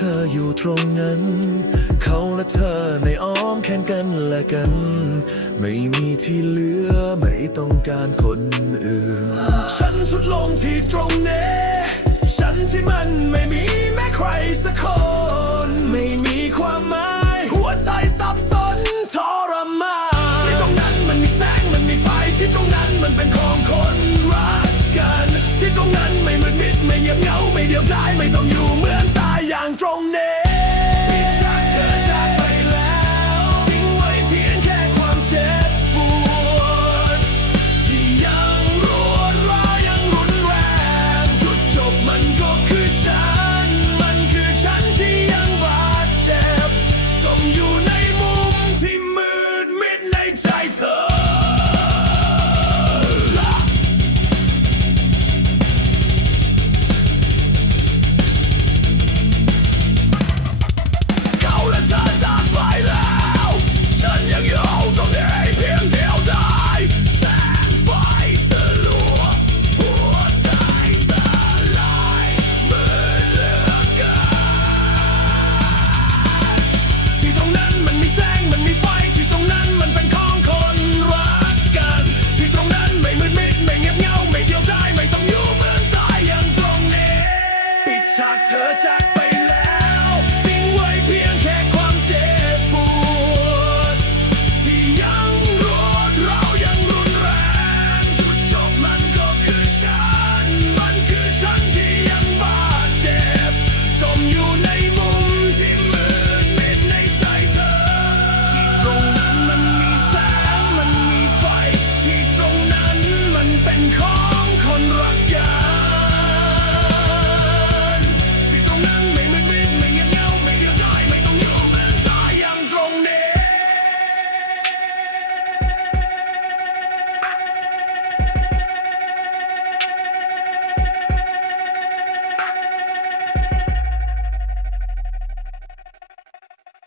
เธออยู่ตรงนั้น เขาและเธอในอ้อมแขนกันและกัน ไม่มีที่เหลือไม่ต้องการคนอื่น ฉันสุดลงที่ตรงนี้ฉันที่มันไม่มีแม้ใครสักคน ไม่มีความหมาย หัวใจสับสนทรมานที่ตรงนั้นมันมีแสงมันมีไฟที่ตรงนั้นมันเป็นของคนรักกัน ที่ตรงนั้นไม่มืดมิดไม่เงียบเงาไม่เดียวดายไม่ต้องอยู่เหมือน อย่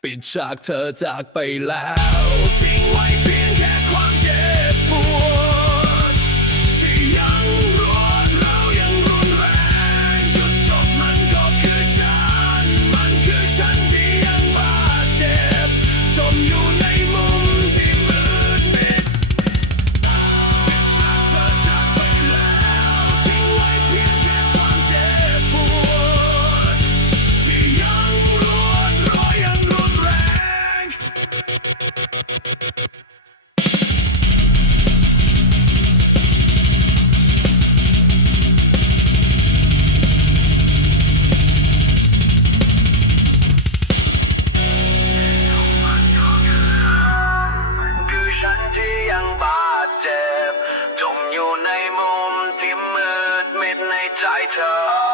ปิดฉากเธอจากไปแล้ว ที่มืดมิดในใจเธอ